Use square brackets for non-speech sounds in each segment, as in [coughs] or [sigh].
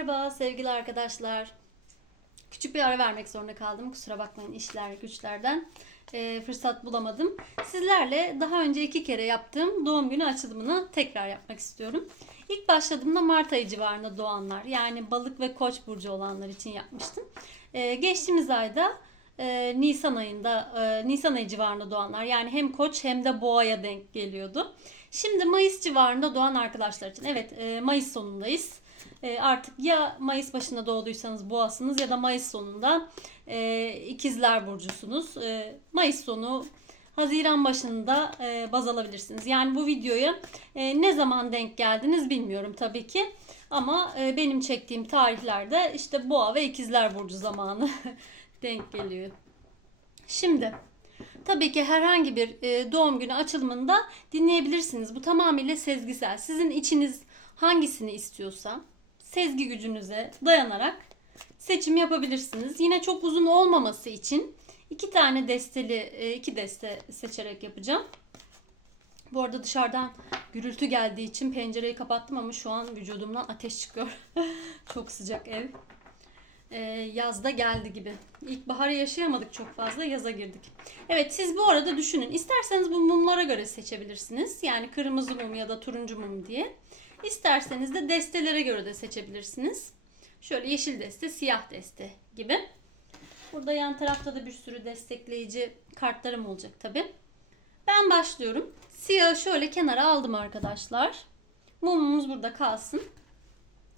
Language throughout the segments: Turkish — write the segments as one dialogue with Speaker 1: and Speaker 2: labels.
Speaker 1: Merhaba sevgili arkadaşlar. Küçük bir ara vermek zorunda kaldım. Kusura bakmayın işler güçlerden. Ee, fırsat bulamadım. Sizlerle daha önce iki kere yaptığım doğum günü açılımını tekrar yapmak istiyorum. İlk başladığımda Mart ayı civarında doğanlar yani balık ve koç burcu olanlar için yapmıştım. Ee, geçtiğimiz ayda e, Nisan ayında e, Nisan ayı civarında doğanlar yani hem koç hem de boğaya denk geliyordu. Şimdi Mayıs civarında doğan arkadaşlar için evet e, Mayıs sonundayız. E, artık ya Mayıs başında doğduysanız boğasınız ya da Mayıs sonunda e, ikizler burcusunuz. E, Mayıs sonu Haziran başında e, baz alabilirsiniz. Yani bu videoya e, ne zaman denk geldiniz bilmiyorum tabii ki. Ama e, benim çektiğim tarihlerde işte boğa ve ikizler burcu zamanı [laughs] denk geliyor. Şimdi tabii ki herhangi bir e, doğum günü açılımında dinleyebilirsiniz. Bu tamamıyla sezgisel. Sizin içiniz hangisini istiyorsa sezgi gücünüze dayanarak seçim yapabilirsiniz. Yine çok uzun olmaması için iki tane desteli, e, iki deste seçerek yapacağım. Bu arada dışarıdan gürültü geldiği için pencereyi kapattım ama şu an vücudumdan ateş çıkıyor. [laughs] çok sıcak ev. Ee, yazda geldi gibi. İlkbaharı yaşayamadık çok fazla, yaza girdik. Evet siz bu arada düşünün. İsterseniz bu mumlara göre seçebilirsiniz. Yani kırmızı mum ya da turuncu mum diye. İsterseniz de destelere göre de seçebilirsiniz. Şöyle yeşil deste, siyah deste gibi. Burada yan tarafta da bir sürü destekleyici kartlarım olacak tabi. Ben başlıyorum. Siyahı şöyle kenara aldım arkadaşlar. Mumumuz burada kalsın.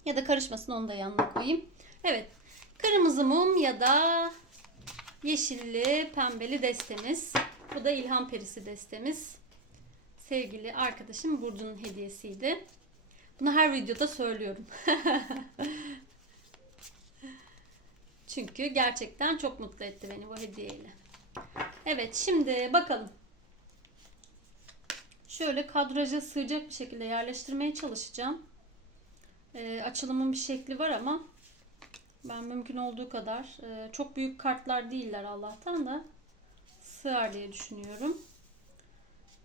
Speaker 1: Ya da karışmasın onu da yanına koyayım. Evet. Kırmızı mum ya da yeşilli, pembeli destemiz. Bu da ilham perisi destemiz. Sevgili arkadaşım Burcu'nun hediyesiydi. Bunu her videoda söylüyorum. [laughs] Çünkü gerçekten çok mutlu etti beni bu hediyeyle. Evet şimdi bakalım. Şöyle kadraja sığacak bir şekilde yerleştirmeye çalışacağım. Ee, açılımın bir şekli var ama ben mümkün olduğu kadar e, çok büyük kartlar değiller Allah'tan da sığar diye düşünüyorum.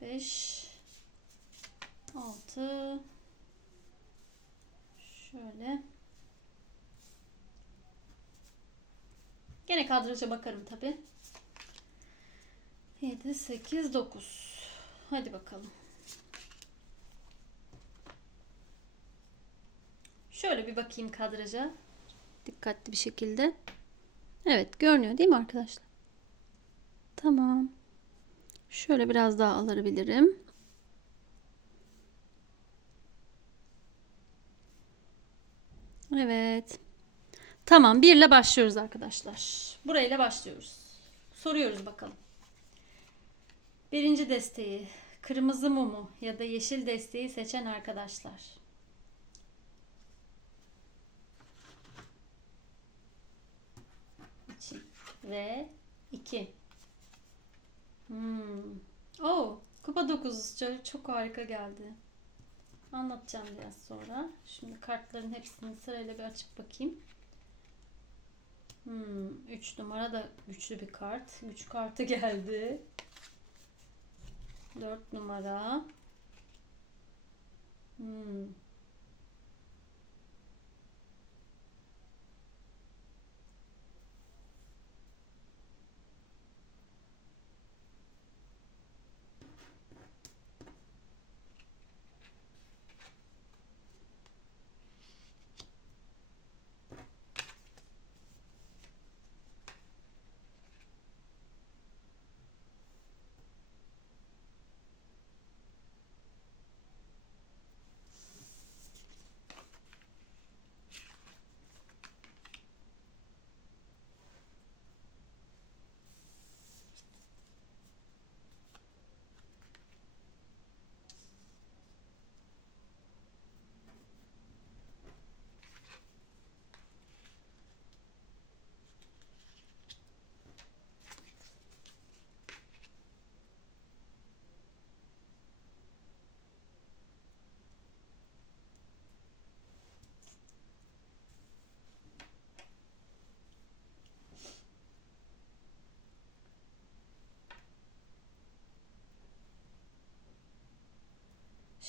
Speaker 1: 5 6 Şöyle. Gene kadraja bakarım tabi. 7, 8, 9. Hadi bakalım. Şöyle bir bakayım kadraja. Dikkatli bir şekilde. Evet görünüyor değil mi arkadaşlar? Tamam. Şöyle biraz daha alabilirim. Evet. Tamam bir ile başlıyoruz arkadaşlar. Burayla başlıyoruz. Soruyoruz bakalım. Birinci desteği kırmızı mumu ya da yeşil desteği seçen arkadaşlar. İki ve iki. Hmm. Oh, kupa 9 çok, çok harika geldi. Anlatacağım biraz sonra. Şimdi kartların hepsini sırayla bir açıp bakayım. Hmm, 3 numara da güçlü bir kart. Güç kartı [laughs] geldi. 4 numara. Hmm.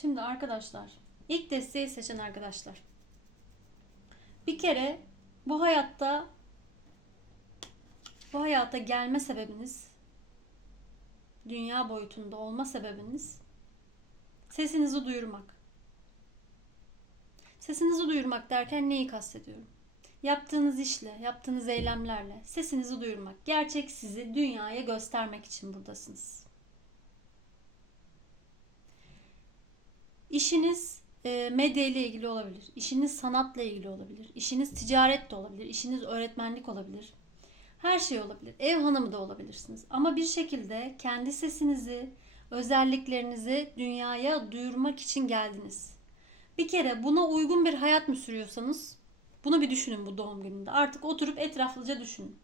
Speaker 1: Şimdi arkadaşlar ilk desteği seçen arkadaşlar. Bir kere bu hayatta bu hayata gelme sebebiniz dünya boyutunda olma sebebiniz sesinizi duyurmak. Sesinizi duyurmak derken neyi kastediyorum? Yaptığınız işle, yaptığınız eylemlerle sesinizi duyurmak. Gerçek sizi dünyaya göstermek için buradasınız. İşiniz e, medya ile ilgili olabilir. İşiniz sanatla ilgili olabilir. İşiniz ticaret de olabilir. İşiniz öğretmenlik olabilir. Her şey olabilir. Ev hanımı da olabilirsiniz. Ama bir şekilde kendi sesinizi, özelliklerinizi dünyaya duyurmak için geldiniz. Bir kere buna uygun bir hayat mı sürüyorsanız bunu bir düşünün bu doğum gününde. Artık oturup etraflıca düşünün.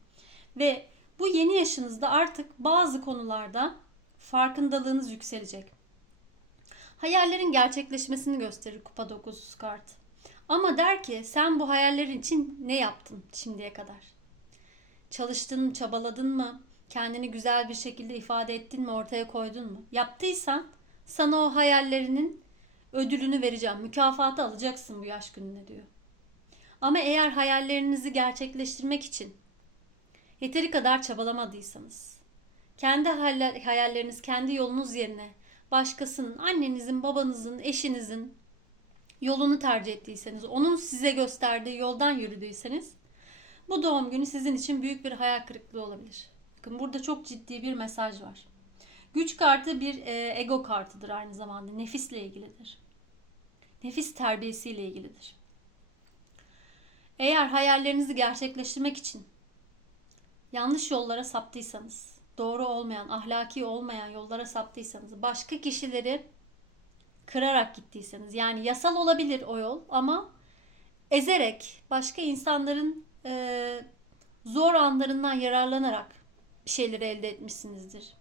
Speaker 1: Ve bu yeni yaşınızda artık bazı konularda farkındalığınız yükselecek. Hayallerin gerçekleşmesini gösterir kupa 9 kart. Ama der ki sen bu hayallerin için ne yaptın şimdiye kadar? Çalıştın mı, çabaladın mı? Kendini güzel bir şekilde ifade ettin mi, ortaya koydun mu? Yaptıysan sana o hayallerinin ödülünü vereceğim. Mükafatı alacaksın bu yaş gününe diyor. Ama eğer hayallerinizi gerçekleştirmek için yeteri kadar çabalamadıysanız, kendi hayalleriniz, kendi yolunuz yerine başkasının, annenizin, babanızın, eşinizin yolunu tercih ettiyseniz, onun size gösterdiği yoldan yürüdüyseniz bu doğum günü sizin için büyük bir hayal kırıklığı olabilir. Bakın burada çok ciddi bir mesaj var. Güç kartı bir e, ego kartıdır aynı zamanda. Nefisle ilgilidir. Nefis terbiyesiyle ilgilidir. Eğer hayallerinizi gerçekleştirmek için yanlış yollara saptıysanız, doğru olmayan, ahlaki olmayan yollara saptıysanız, başka kişileri kırarak gittiyseniz, yani yasal olabilir o yol ama ezerek, başka insanların e, zor anlarından yararlanarak bir şeyleri elde etmişsinizdir.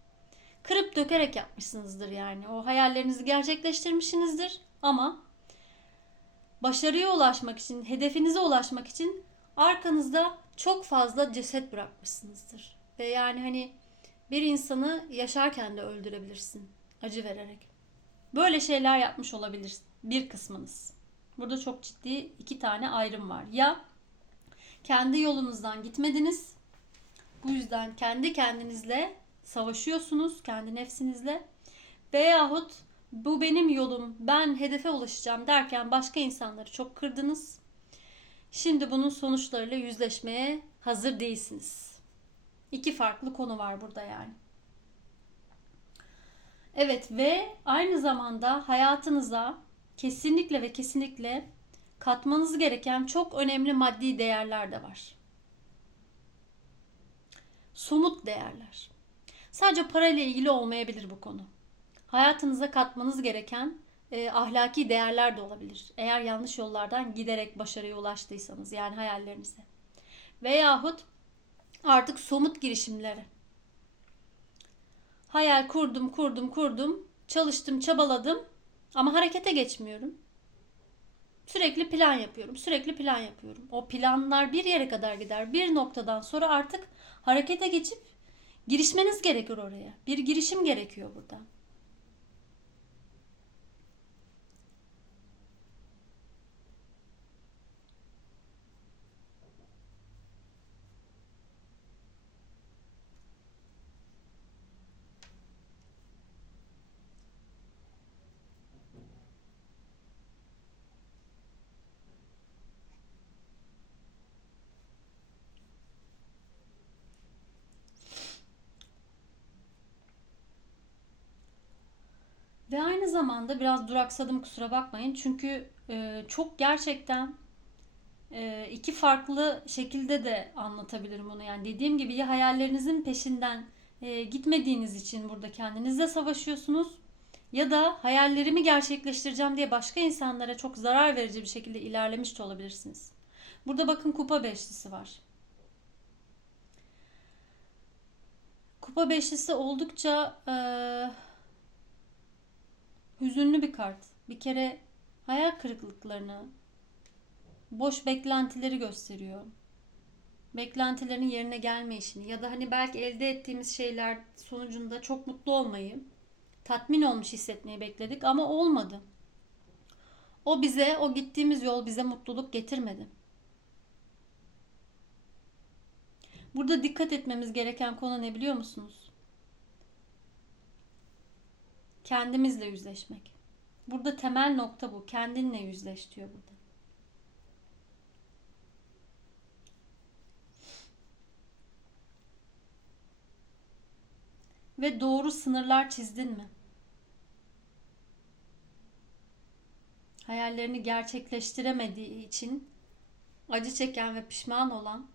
Speaker 1: Kırıp dökerek yapmışsınızdır yani. O hayallerinizi gerçekleştirmişsinizdir ama başarıya ulaşmak için, hedefinize ulaşmak için arkanızda çok fazla ceset bırakmışsınızdır. Ve yani hani bir insanı yaşarken de öldürebilirsin acı vererek. Böyle şeyler yapmış olabilir bir kısmınız. Burada çok ciddi iki tane ayrım var. Ya kendi yolunuzdan gitmediniz. Bu yüzden kendi kendinizle savaşıyorsunuz, kendi nefsinizle. Veyahut bu benim yolum, ben hedefe ulaşacağım derken başka insanları çok kırdınız. Şimdi bunun sonuçlarıyla yüzleşmeye hazır değilsiniz. İki farklı konu var burada yani. Evet ve aynı zamanda hayatınıza kesinlikle ve kesinlikle katmanız gereken çok önemli maddi değerler de var. Somut değerler. Sadece parayla ilgili olmayabilir bu konu. Hayatınıza katmanız gereken e, ahlaki değerler de olabilir. Eğer yanlış yollardan giderek başarıya ulaştıysanız yani hayallerinize. Veyahut artık somut girişimlere. Hayal kurdum, kurdum, kurdum. Çalıştım, çabaladım ama harekete geçmiyorum. Sürekli plan yapıyorum. Sürekli plan yapıyorum. O planlar bir yere kadar gider. Bir noktadan sonra artık harekete geçip girişmeniz gerekir oraya. Bir girişim gerekiyor burada. Ve aynı zamanda biraz duraksadım kusura bakmayın. Çünkü e, çok gerçekten e, iki farklı şekilde de anlatabilirim onu. Yani dediğim gibi ya hayallerinizin peşinden e, gitmediğiniz için burada kendinizle savaşıyorsunuz. Ya da hayallerimi gerçekleştireceğim diye başka insanlara çok zarar verici bir şekilde ilerlemiş de olabilirsiniz. Burada bakın kupa beşlisi var. Kupa beşlisi oldukça e, hüzünlü bir kart. Bir kere hayal kırıklıklarını, boş beklentileri gösteriyor. Beklentilerin yerine gelmeyişini ya da hani belki elde ettiğimiz şeyler sonucunda çok mutlu olmayı, tatmin olmuş hissetmeyi bekledik ama olmadı. O bize, o gittiğimiz yol bize mutluluk getirmedi. Burada dikkat etmemiz gereken konu ne biliyor musunuz? Kendimizle yüzleşmek. Burada temel nokta bu. Kendinle yüzleş diyor burada. Ve doğru sınırlar çizdin mi? Hayallerini gerçekleştiremediği için acı çeken ve pişman olan,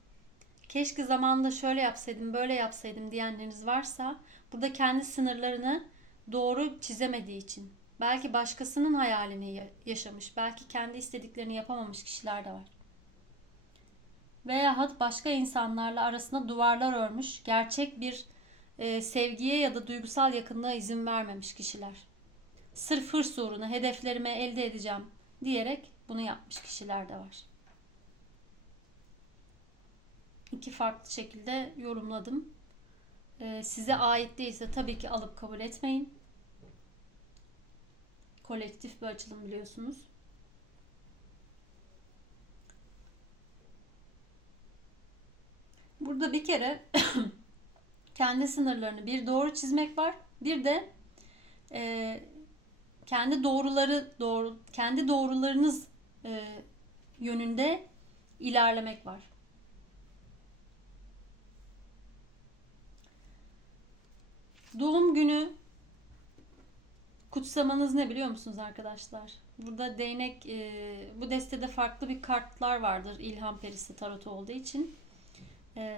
Speaker 1: keşke zamanında şöyle yapsaydım, böyle yapsaydım diyenleriniz varsa, burada kendi sınırlarını doğru çizemediği için, belki başkasının hayalini ya- yaşamış, belki kendi istediklerini yapamamış kişiler de var. Veyahut başka insanlarla arasında duvarlar örmüş, gerçek bir e, sevgiye ya da duygusal yakınlığa izin vermemiş kişiler. Sırf hırs uğruna hedeflerimi elde edeceğim diyerek bunu yapmış kişiler de var. İki farklı şekilde yorumladım. E, size ait değilse tabii ki alıp kabul etmeyin. Kolektif bir açılım biliyorsunuz. Burada bir kere [coughs] kendi sınırlarını bir doğru çizmek var. Bir de e, kendi doğruları doğru kendi doğrularınız e, yönünde ilerlemek var. Doğum günü kutsamanız ne biliyor musunuz arkadaşlar? Burada değnek e, bu destede farklı bir kartlar vardır İlham Perisi tarotu olduğu için. E,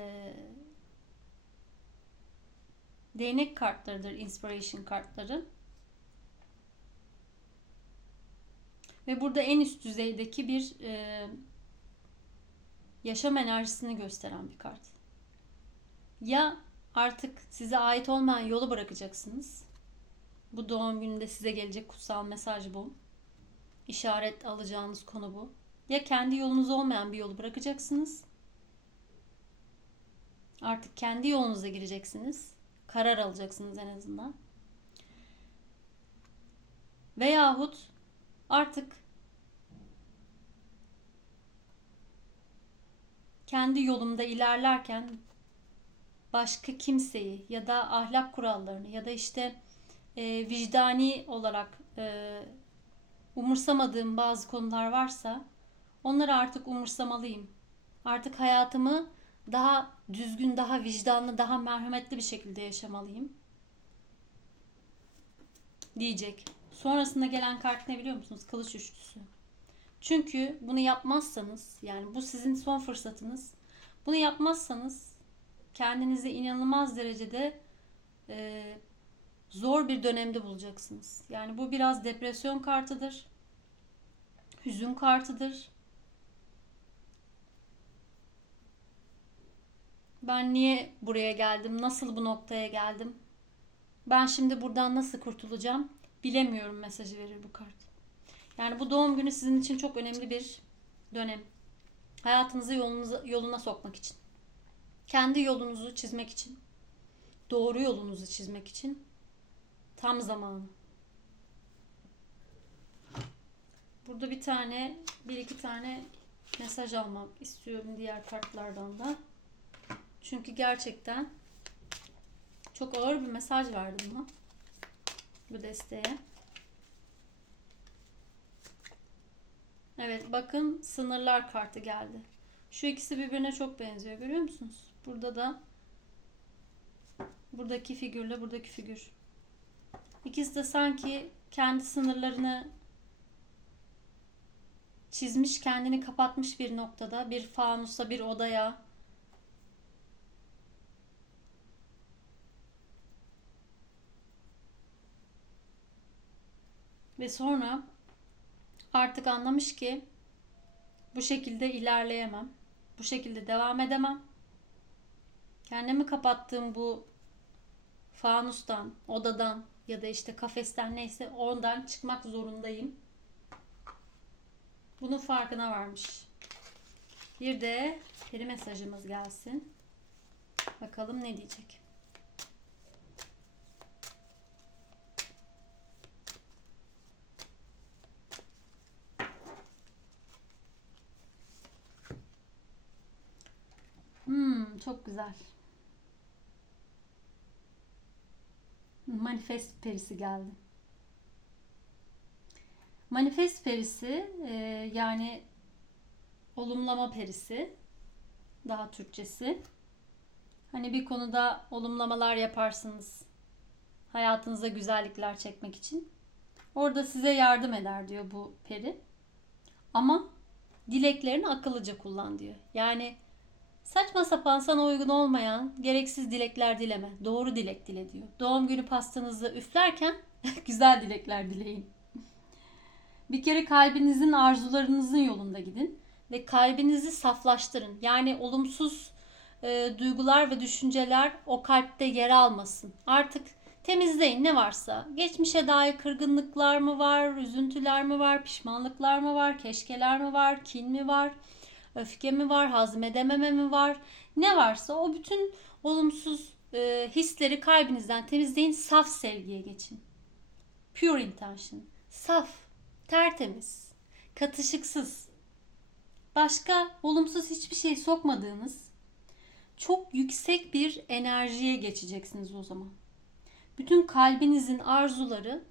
Speaker 1: değnek kartlarıdır inspiration kartları. Ve burada en üst düzeydeki bir e, yaşam enerjisini gösteren bir kart. Ya artık size ait olmayan yolu bırakacaksınız. Bu doğum gününde size gelecek kutsal mesaj bu. İşaret alacağınız konu bu. Ya kendi yolunuz olmayan bir yolu bırakacaksınız. Artık kendi yolunuza gireceksiniz. Karar alacaksınız en azından. Veyahut artık kendi yolumda ilerlerken başka kimseyi ya da ahlak kurallarını ya da işte e, vicdani olarak e, umursamadığım bazı konular varsa onları artık umursamalıyım. Artık hayatımı daha düzgün, daha vicdanlı, daha merhametli bir şekilde yaşamalıyım. Diyecek. Sonrasında gelen kart ne biliyor musunuz? Kılıç üçlüsü. Çünkü bunu yapmazsanız, yani bu sizin son fırsatınız. Bunu yapmazsanız kendinizi inanılmaz derecede e, zor bir dönemde bulacaksınız. Yani bu biraz depresyon kartıdır. Hüzün kartıdır. Ben niye buraya geldim? Nasıl bu noktaya geldim? Ben şimdi buradan nasıl kurtulacağım? Bilemiyorum mesajı verir bu kart. Yani bu doğum günü sizin için çok önemli bir dönem. Hayatınızı yolunuza, yoluna sokmak için. Kendi yolunuzu çizmek için. Doğru yolunuzu çizmek için. Tam zamanı. Burada bir tane, bir iki tane mesaj almak istiyorum diğer kartlardan da. Çünkü gerçekten çok ağır bir mesaj verdi buna. Bu desteğe. Evet bakın sınırlar kartı geldi. Şu ikisi birbirine çok benziyor görüyor musunuz? Burada da buradaki figürle buradaki figür. İkisi de sanki kendi sınırlarını çizmiş, kendini kapatmış bir noktada, bir fanusa, bir odaya. Ve sonra artık anlamış ki bu şekilde ilerleyemem. Bu şekilde devam edemem. Kendimi kapattığım bu fanustan, odadan ya da işte kafesten neyse ondan çıkmak zorundayım. Bunun farkına varmış. Bir de peri mesajımız gelsin. Bakalım ne diyecek. Hmm, çok güzel. Manifest perisi geldi. Manifest perisi e, yani olumlama perisi daha Türkçesi. Hani bir konuda olumlamalar yaparsınız. Hayatınıza güzellikler çekmek için. Orada size yardım eder diyor bu peri. Ama dileklerini akıllıca kullan diyor. Yani saçma sapan sana uygun olmayan gereksiz dilekler dileme. Doğru dilek dile diyor. Doğum günü pastanızı üflerken [laughs] güzel dilekler dileyin. Bir kere kalbinizin arzularınızın yolunda gidin ve kalbinizi saflaştırın. Yani olumsuz e, duygular ve düşünceler o kalpte yer almasın. Artık temizleyin ne varsa. Geçmişe dair kırgınlıklar mı var, üzüntüler mi var, pişmanlıklar mı var, keşkeler mi var, kin mi var, öfke mi var, hazmedememe mi var? Ne varsa o bütün olumsuz e, hisleri kalbinizden temizleyin, saf sevgiye geçin. Pure intention. Saf, tertemiz, katışıksız. Başka olumsuz hiçbir şey sokmadığınız çok yüksek bir enerjiye geçeceksiniz o zaman. Bütün kalbinizin arzuları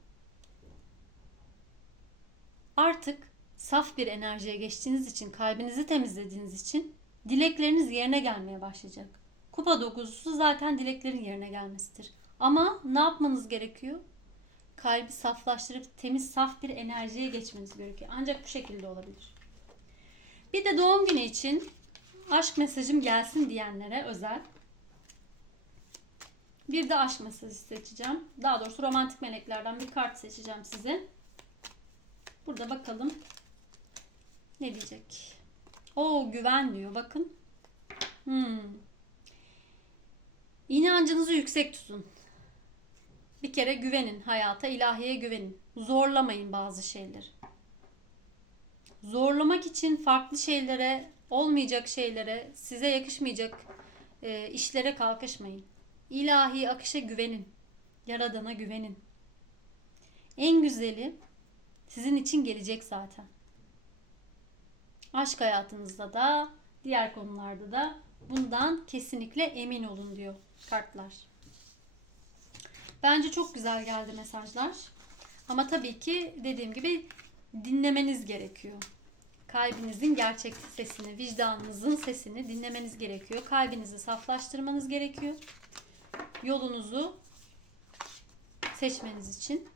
Speaker 1: artık saf bir enerjiye geçtiğiniz için, kalbinizi temizlediğiniz için dilekleriniz yerine gelmeye başlayacak. Kupa dokuzusu zaten dileklerin yerine gelmesidir. Ama ne yapmanız gerekiyor? Kalbi saflaştırıp temiz, saf bir enerjiye geçmeniz gerekiyor. Ancak bu şekilde olabilir. Bir de doğum günü için aşk mesajım gelsin diyenlere özel. Bir de aşk mesajı seçeceğim. Daha doğrusu romantik meleklerden bir kart seçeceğim size. Burada bakalım ne diyecek. O güven diyor bakın. Hmm. İnancınızı yüksek tutun. Bir kere güvenin hayata, ilahiye güvenin. Zorlamayın bazı şeyleri. Zorlamak için farklı şeylere, olmayacak şeylere, size yakışmayacak e, işlere kalkışmayın. İlahi akışa güvenin. Yaradana güvenin. En güzeli sizin için gelecek zaten. Aşk hayatınızda da, diğer konularda da bundan kesinlikle emin olun diyor kartlar. Bence çok güzel geldi mesajlar. Ama tabii ki dediğim gibi dinlemeniz gerekiyor. Kalbinizin gerçek sesini, vicdanınızın sesini dinlemeniz gerekiyor. Kalbinizi saflaştırmanız gerekiyor. Yolunuzu seçmeniz için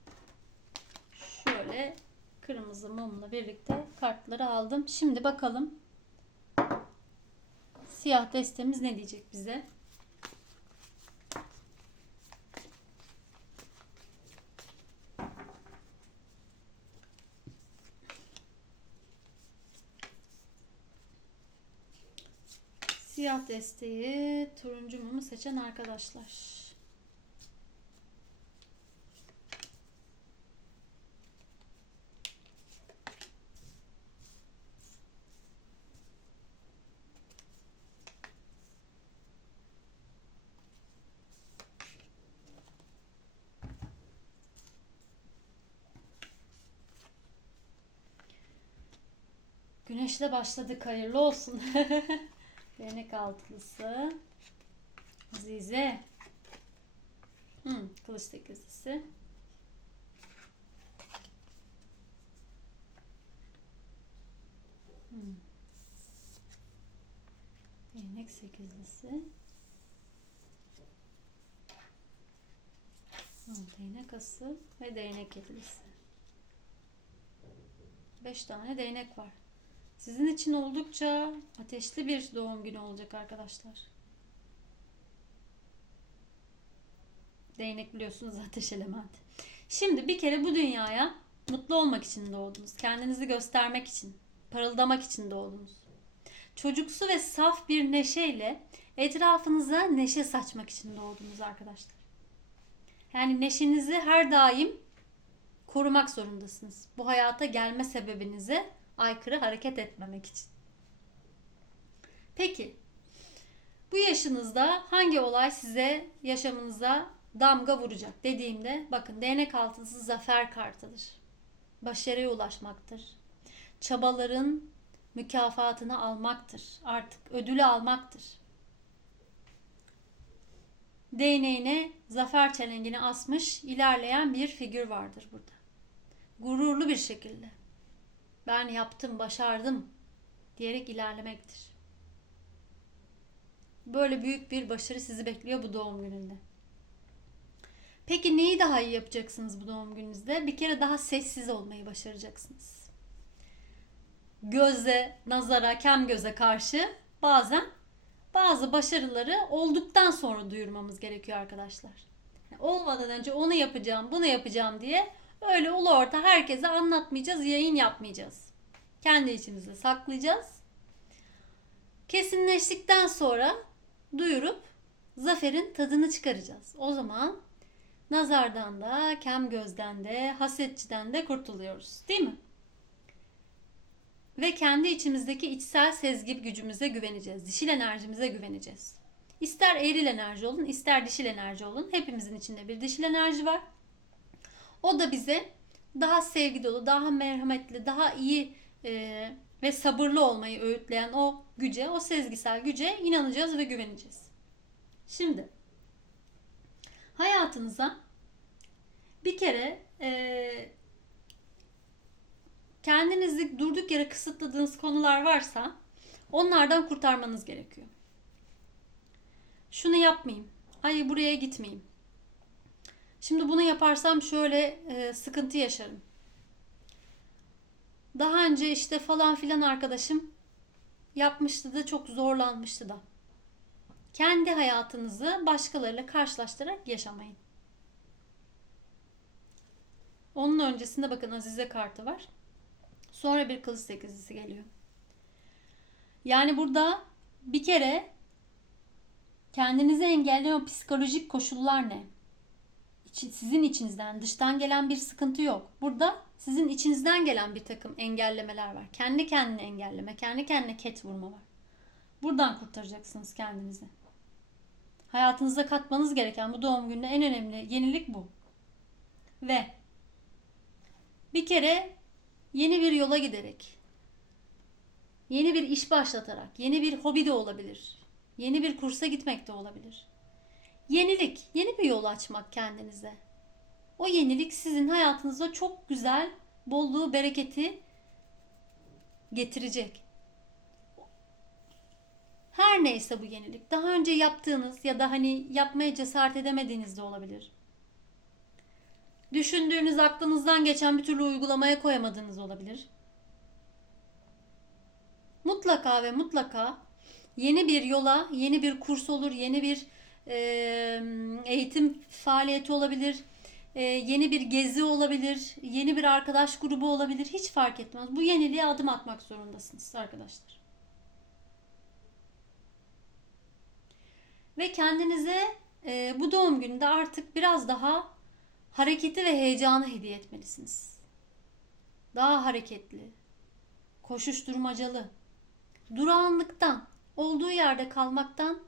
Speaker 1: şöyle kırmızı mumla birlikte kartları aldım. Şimdi bakalım siyah destemiz ne diyecek bize? Siyah desteği turuncu mumu seçen arkadaşlar. Güneşle başladık. Hayırlı olsun. [laughs] Değnek altılısı. Azize. Hmm, kılıç tekizlisi. Hmm. Sekizlisi. Değnek ası ve değnek yedilisi. Beş tane değnek var. Sizin için oldukça ateşli bir doğum günü olacak arkadaşlar. Değnek biliyorsunuz ateş elementi. Şimdi bir kere bu dünyaya mutlu olmak için doğdunuz. Kendinizi göstermek için, parıldamak için doğdunuz. Çocuksu ve saf bir neşeyle etrafınıza neşe saçmak için doğdunuz arkadaşlar. Yani neşenizi her daim korumak zorundasınız. Bu hayata gelme sebebinize aykırı hareket etmemek için. Peki bu yaşınızda hangi olay size yaşamınıza damga vuracak dediğimde bakın değnek altısı zafer kartıdır. Başarıya ulaşmaktır. Çabaların mükafatını almaktır. Artık ödülü almaktır. değneğine zafer çelengini asmış ilerleyen bir figür vardır burada. Gururlu bir şekilde. Ben yaptım, başardım diyerek ilerlemektir. Böyle büyük bir başarı sizi bekliyor bu doğum gününde. Peki neyi daha iyi yapacaksınız bu doğum gününüzde? Bir kere daha sessiz olmayı başaracaksınız. Göze, nazara, kem göze karşı bazen bazı başarıları olduktan sonra duyurmamız gerekiyor arkadaşlar. Olmadan önce onu yapacağım, bunu yapacağım diye öyle ulu orta herkese anlatmayacağız, yayın yapmayacağız. Kendi içimizde saklayacağız. Kesinleştikten sonra duyurup zaferin tadını çıkaracağız. O zaman nazardan da, kem gözden de, hasetçiden de kurtuluyoruz. Değil mi? Ve kendi içimizdeki içsel sezgi gücümüze güveneceğiz. Dişil enerjimize güveneceğiz. İster eril enerji olun, ister dişil enerji olun. Hepimizin içinde bir dişil enerji var. O da bize daha sevgi dolu, daha merhametli, daha iyi e, ve sabırlı olmayı öğütleyen o güce, o sezgisel güce inanacağız ve güveneceğiz. Şimdi hayatınıza bir kere e, kendinizi durduk yere kısıtladığınız konular varsa onlardan kurtarmanız gerekiyor. Şunu yapmayayım. Ay buraya gitmeyeyim. Şimdi bunu yaparsam şöyle e, sıkıntı yaşarım. Daha önce işte falan filan arkadaşım yapmıştı da çok zorlanmıştı da. Kendi hayatınızı başkalarıyla karşılaştırarak yaşamayın. Onun öncesinde bakın Azize kartı var. Sonra bir kılıç sekizlisi geliyor. Yani burada bir kere kendinizi engelleyen o psikolojik koşullar ne? Sizin içinizden, dıştan gelen bir sıkıntı yok. Burada sizin içinizden gelen bir takım engellemeler var. Kendi kendine engelleme, kendi kendine ket vurma var. Buradan kurtaracaksınız kendinizi. Hayatınıza katmanız gereken bu doğum gününde en önemli yenilik bu. Ve bir kere yeni bir yola giderek, yeni bir iş başlatarak, yeni bir hobi de olabilir, yeni bir kursa gitmek de olabilir. Yenilik, yeni bir yol açmak kendinize. O yenilik sizin hayatınıza çok güzel bolluğu, bereketi getirecek. Her neyse bu yenilik. Daha önce yaptığınız ya da hani yapmaya cesaret edemediğiniz de olabilir. Düşündüğünüz, aklınızdan geçen bir türlü uygulamaya koyamadığınız olabilir. Mutlaka ve mutlaka yeni bir yola, yeni bir kurs olur, yeni bir eğitim faaliyeti olabilir, yeni bir gezi olabilir, yeni bir arkadaş grubu olabilir. Hiç fark etmez. Bu yeniliğe adım atmak zorundasınız arkadaşlar. Ve kendinize bu doğum gününde artık biraz daha hareketi ve heyecanı hediye etmelisiniz. Daha hareketli, koşuşturmacalı, durağanlıktan, olduğu yerde kalmaktan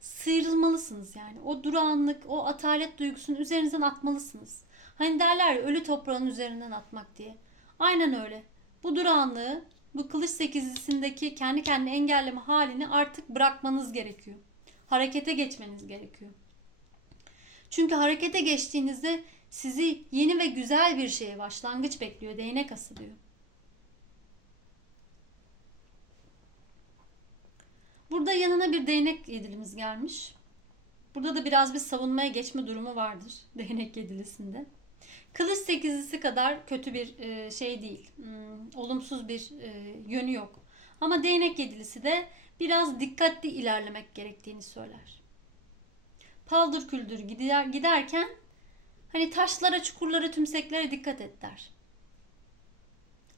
Speaker 1: sıyrılmalısınız yani. O durağanlık, o atalet duygusunu üzerinizden atmalısınız. Hani derler ya ölü toprağın üzerinden atmak diye. Aynen öyle. Bu durağanlığı, bu kılıç sekizlisindeki kendi kendine engelleme halini artık bırakmanız gerekiyor. Harekete geçmeniz gerekiyor. Çünkü harekete geçtiğinizde sizi yeni ve güzel bir şeye başlangıç bekliyor. Değnek asılıyor. Burada yanına bir değnek yedilimiz gelmiş. Burada da biraz bir savunmaya geçme durumu vardır [laughs] değnek yedilisinde. Kılıç sekizlisi kadar kötü bir e, şey değil. Hmm, olumsuz bir e, yönü yok. Ama değnek yedilisi de biraz dikkatli ilerlemek gerektiğini söyler. Paldır küldür gider, giderken hani taşlara, çukurlara, tümseklere dikkat et der.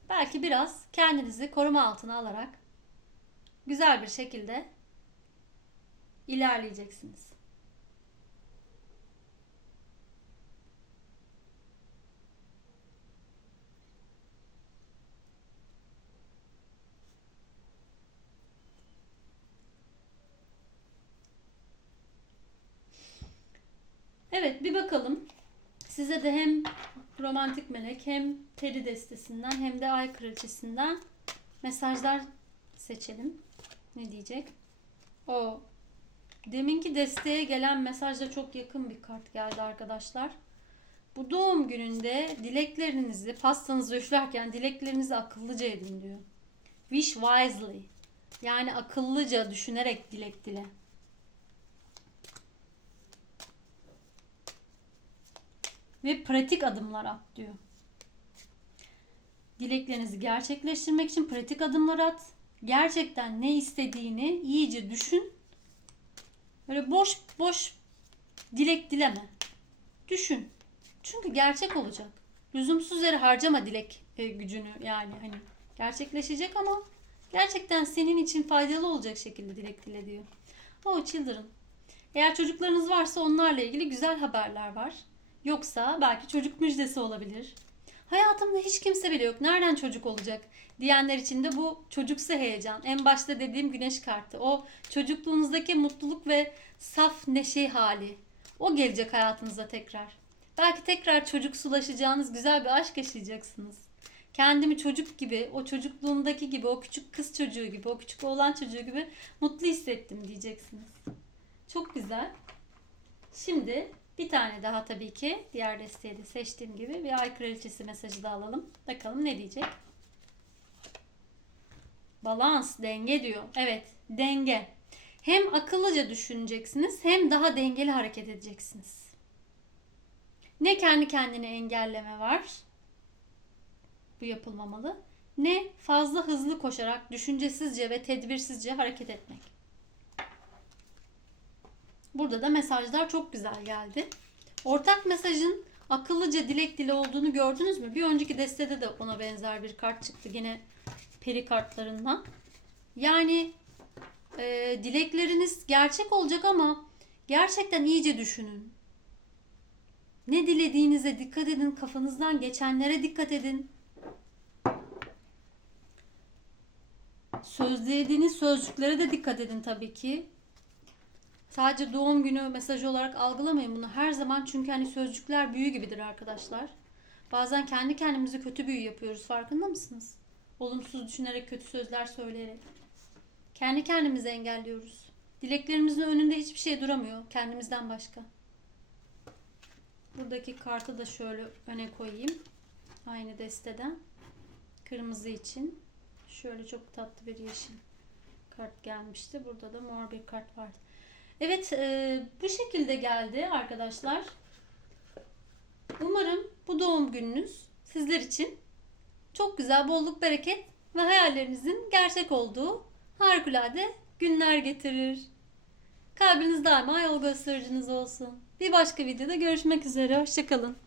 Speaker 1: Belki biraz kendinizi koruma altına alarak güzel bir şekilde ilerleyeceksiniz. Evet bir bakalım. Size de hem romantik melek hem peri destesinden hem de ay kraliçesinden mesajlar seçelim. Ne diyecek? O Deminki desteğe gelen mesajla çok yakın bir kart geldi arkadaşlar. Bu doğum gününde dileklerinizi pastanızı üflerken dileklerinizi akıllıca edin diyor. Wish wisely. Yani akıllıca düşünerek dilek dile. Ve pratik adımlar at diyor. Dileklerinizi gerçekleştirmek için pratik adımlar at. Gerçekten ne istediğini iyice düşün. Böyle boş boş dilek dileme. Düşün. Çünkü gerçek olacak. Lüzumsuz yere harcama dilek e, gücünü yani hani gerçekleşecek ama gerçekten senin için faydalı olacak şekilde dilek dile diyor. Oh children. Eğer çocuklarınız varsa onlarla ilgili güzel haberler var. Yoksa belki çocuk müjdesi olabilir. Hayatımda hiç kimse bile yok. Nereden çocuk olacak? Diyenler için de bu çocuksu heyecan. En başta dediğim güneş kartı. O çocukluğunuzdaki mutluluk ve saf neşe hali. O gelecek hayatınıza tekrar. Belki tekrar çocuksulaşacağınız güzel bir aşk yaşayacaksınız. Kendimi çocuk gibi, o çocukluğumdaki gibi, o küçük kız çocuğu gibi, o küçük oğlan çocuğu gibi mutlu hissettim diyeceksiniz. Çok güzel. Şimdi bir tane daha tabii ki diğer desteği de seçtiğim gibi bir ay kraliçesi mesajı da alalım. Bakalım ne diyecek? Balans, denge diyor. Evet, denge. Hem akıllıca düşüneceksiniz hem daha dengeli hareket edeceksiniz. Ne kendi kendine engelleme var. Bu yapılmamalı. Ne fazla hızlı koşarak düşüncesizce ve tedbirsizce hareket etmek. Burada da mesajlar çok güzel geldi. Ortak mesajın akıllıca dilek dili olduğunu gördünüz mü? Bir önceki destede de ona benzer bir kart çıktı. Yine peri kartlarından. Yani e, dilekleriniz gerçek olacak ama gerçekten iyice düşünün. Ne dilediğinize dikkat edin. Kafanızdan geçenlere dikkat edin. Sözlediğiniz sözcüklere de dikkat edin tabii ki. Sadece doğum günü mesajı olarak algılamayın bunu her zaman çünkü hani sözcükler büyü gibidir arkadaşlar. Bazen kendi kendimize kötü büyü yapıyoruz farkında mısınız? Olumsuz düşünerek kötü sözler söyleyerek. Kendi kendimizi engelliyoruz. Dileklerimizin önünde hiçbir şey duramıyor kendimizden başka. Buradaki kartı da şöyle öne koyayım. Aynı desteden. Kırmızı için. Şöyle çok tatlı bir yeşil kart gelmişti. Burada da mor bir kart var. Evet e, bu şekilde geldi arkadaşlar. Umarım bu doğum gününüz sizler için çok güzel bolluk bereket ve hayallerinizin gerçek olduğu harikulade günler getirir. Kalbiniz daima yol göstericiniz olsun. Bir başka videoda görüşmek üzere. Hoşçakalın.